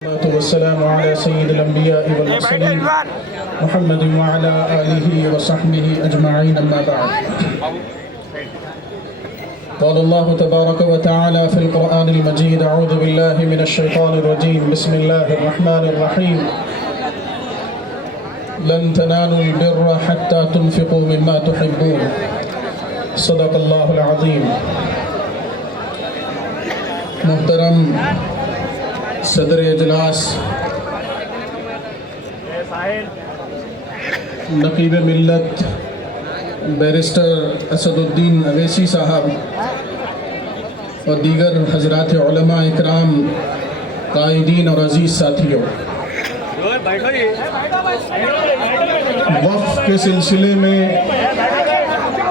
والسلام على سيد الأنبياء والمرسلين محمد وعلى آله وصحبه أجمعين أما بعد. قال الله تبارك وتعالى في القرآن المجيد: أعوذ بالله من الشيطان الرجيم، بسم الله الرحمن الرحيم. لن تنالوا البر حتى تنفقوا مما تحبون. صدق الله العظيم. محترم صدر اجلاس نقیب ملت بیرسٹر اسد الدین اویسی صاحب اور دیگر حضرات علماء اکرام، قائدین اور عزیز ساتھیوں، وقف کے سلسلے میں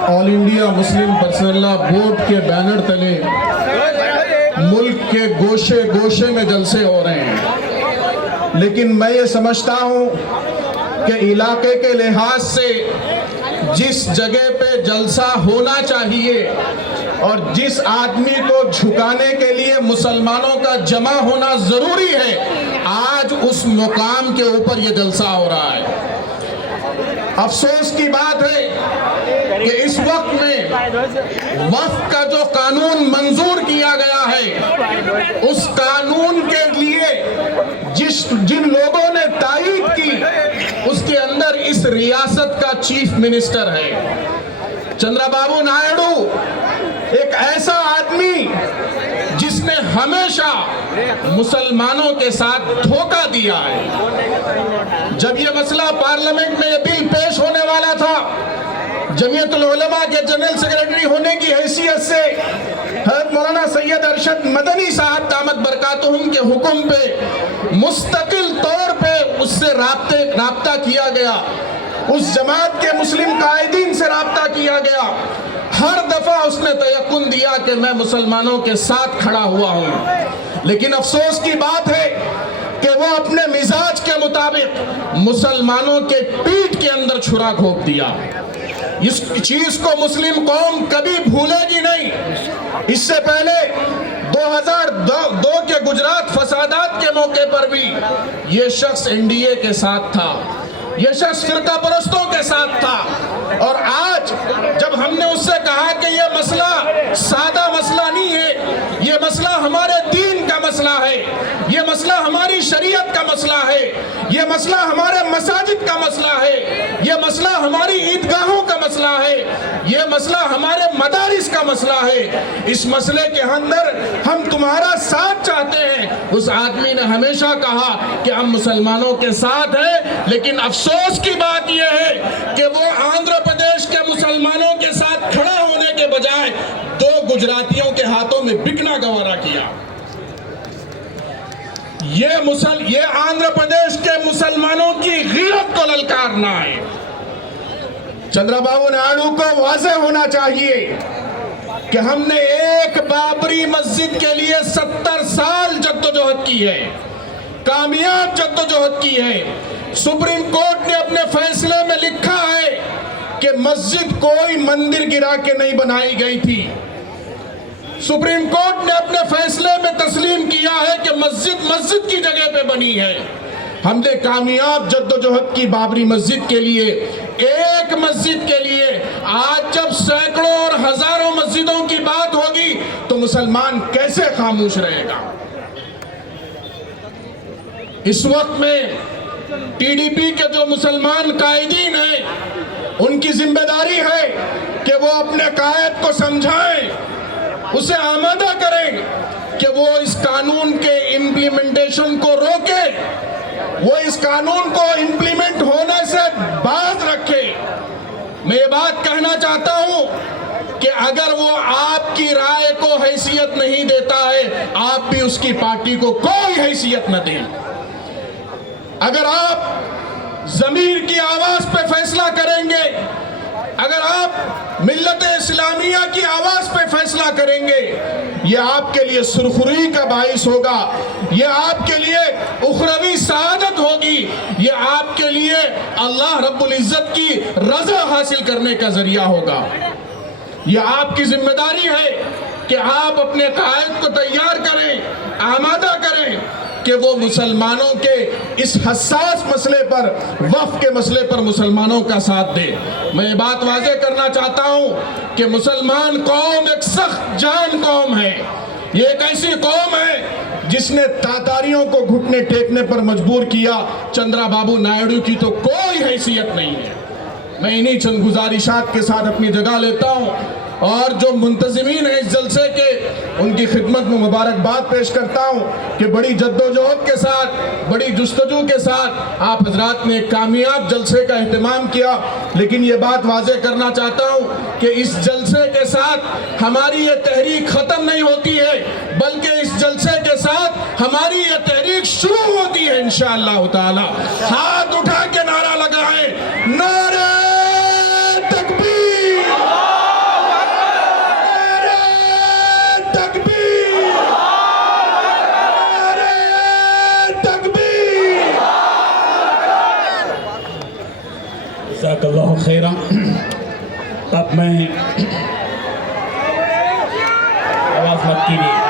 آل انڈیا مسلم پرسنل لا بورڈ کے بینر تلے ملک کے گوشے گوشے میں جلسے ہو رہے ہیں، لیکن میں یہ سمجھتا ہوں کہ علاقے کے لحاظ سے جس جگہ پہ جلسہ ہونا چاہیے اور جس آدمی کو جھکانے کے لیے مسلمانوں کا جمع ہونا ضروری ہے، آج اس مقام کے اوپر یہ جلسہ ہو رہا ہے۔ افسوس کی بات ہے کہ اس وقت میں وقف کا جو قانون منظور کیا گیا ہے، اس قانون کے لیے جن لوگوں نے تائید کی، اس کے اندر اس ریاست کا چیف منسٹر ہے چندرا بابو نائیڈو، ایک ایسا آدمی جس نے ہمیشہ مسلمانوں کے ساتھ دھوکہ دیا ہے۔ جب یہ مسئلہ پارلیمنٹ میں یہ بل پیش ہونے والا تھا، جمعیت العلماء کے جنرل سیکریٹری ہونے کی حیثیت سے حضرت مولانا سید ارشد مدنی صاحب دامت برکاتہم کے حکم پہ مستقل طور پہ اس سے رابطہ کیا گیا، اس جماعت کے مسلم قائدین سے رابطہ کیا گیا۔ ہر دفعہ اس نے تیقن دیا کہ میں مسلمانوں کے ساتھ کھڑا ہوا ہوں، لیکن افسوس کی بات ہے کہ وہ اپنے مزاج کے مطابق مسلمانوں کے پیٹھ کے اندر چھرا گھونپ دیا۔ اس چیز کو مسلم قوم کبھی بھولے گی نہیں۔ اس سے پہلے 2002 کے گجرات فسادات کے موقع پر بھی یہ شخص این ڈی اے کے ساتھ تھا، یہ شخص فرقہ پرستوں کے ساتھ تھا، اور آج جب ہم نے اس سے کہا کہ یہ مسئلہ سادہ مسئلہ نہیں ہے، یہ مسئلہ ہمارے دین کا مسئلہ ہے، یہ مسئلہ ہماری شریعت کا مسئلہ ہے، یہ مسئلہ ہمارے مساجد کا مسئلہ ہے، یہ مسئلہ ہماری عیدگاہوں کا مسئلہ ہے، یہ مسئلہ ہمارے مدارس کا مسئلہ ہے، اس مسئلے کے اندر ہم تمہارا ساتھ چاہتے ہیں۔ اس آدمی نے ہمیشہ کہا کہ ہم مسلمانوں کے ساتھ ہیں، لیکن افسوس کی بات یہ ہے کہ وہ آندھرا پردیش کے مسلمانوں کے ساتھ کھڑا ہونے کے بجائے 2 گجراتیوں کے ہاتھوں میں بکنا گوارا کیا۔ یہ آندھرا پردیش کے مسلمانوں کی غیرت کو للکارنا ہے۔ چندرا بابو نائیڈو کو واضح ہونا چاہیے کہ ہم نے ایک بابری مسجد کے لیے 70 سال جدوجہد کی ہے، کامیاب جدوجہد کی ہے۔ سپریم کورٹ نے اپنے فیصلے میں لکھا ہے کہ مسجد کوئی مندر گرا کے نہیں بنائی گئی تھی۔ سپریم کورٹ نے اپنے فیصلے میں تسلیم کیا ہے کہ مسجد کی جگہ پہ بنی ہے۔ ہم نے کامیاب جدوجہد کی بابری مسجد کے لیے، ایک مسجد کے لیے۔ آج جب سینکڑوں اور ہزاروں مسجدوں کی بات ہوگی تو مسلمان کیسے خاموش رہے گا؟ اس وقت میں ٹی ڈی پی کے جو مسلمان قائدین ہیں، ان کی ذمہ داری ہے کہ وہ اپنے قائد کو سمجھائیں، اسے آمادہ کریں کہ وہ اس قانون کے امپلیمنٹیشن کو روکے، وہ اس قانون کو امپلیمنٹ ہونے سے باز رکھے۔ میں یہ بات کہنا چاہتا ہوں کہ اگر وہ آپ کی رائے کو حیثیت نہیں دیتا ہے، آپ بھی اس کی پارٹی کو کوئی حیثیت نہ دیں۔ اگر آپ ضمیر کی آواز پہ فیصلہ کریں گے، اگر آپ ملت اسلامیہ کی آواز پہ فیصلہ کریں گے، یہ آپ کے لیے سرخروئی کا باعث ہوگا، یہ آپ کے لیے اخروی سعادت ہوگی، یہ آپ کے لیے اللہ رب العزت کی رضا حاصل کرنے کا ذریعہ ہوگا۔ یہ آپ کی ذمہ داری ہے کہ آپ اپنے قائد کو تیار کریں، آمادہ کریں کہ وہ مسلمانوں کے اس حساس مسئلے پر، وقف کے مسئلے پر مسلمانوں کا ساتھ دے۔ میں یہ بات واضح کرنا چاہتا ہوں کہ مسلمان قوم ایک سخت جان قوم ہے۔ یہ ایک ایسی قوم ہے جس نے تاتاریوں کو گھٹنے ٹیکنے پر مجبور کیا۔ چندرا بابو نائیڈو کی تو کوئی حیثیت نہیں ہے۔ میں انہی چند گزارشات کے ساتھ اپنی جگہ لیتا ہوں، اور جو منتظمین ہیں اس جلسے کے، ان کی خدمت میں مبارکباد پیش کرتا ہوں کہ بڑی جدوجہد کے ساتھ، بڑی جستجو کے ساتھ آپ حضرات نے ایک کامیاب جلسے کا اہتمام کیا۔ لیکن یہ بات واضح کرنا چاہتا ہوں کہ اس جلسے کے ساتھ ہماری یہ تحریک ختم نہیں ہوتی ہے، بلکہ اس جلسے کے ساتھ ہماری یہ تحریک شروع ہوتی ہے انشاءاللہ تعالی۔ ہاتھ اٹھا کے نعرہ لگائیں، نعرہ تکبیر، نعرہ تکبیر، نعرہ تکبیر۔ جزاک اللہ خیرہ۔ اب میں آواز مت کیجیے۔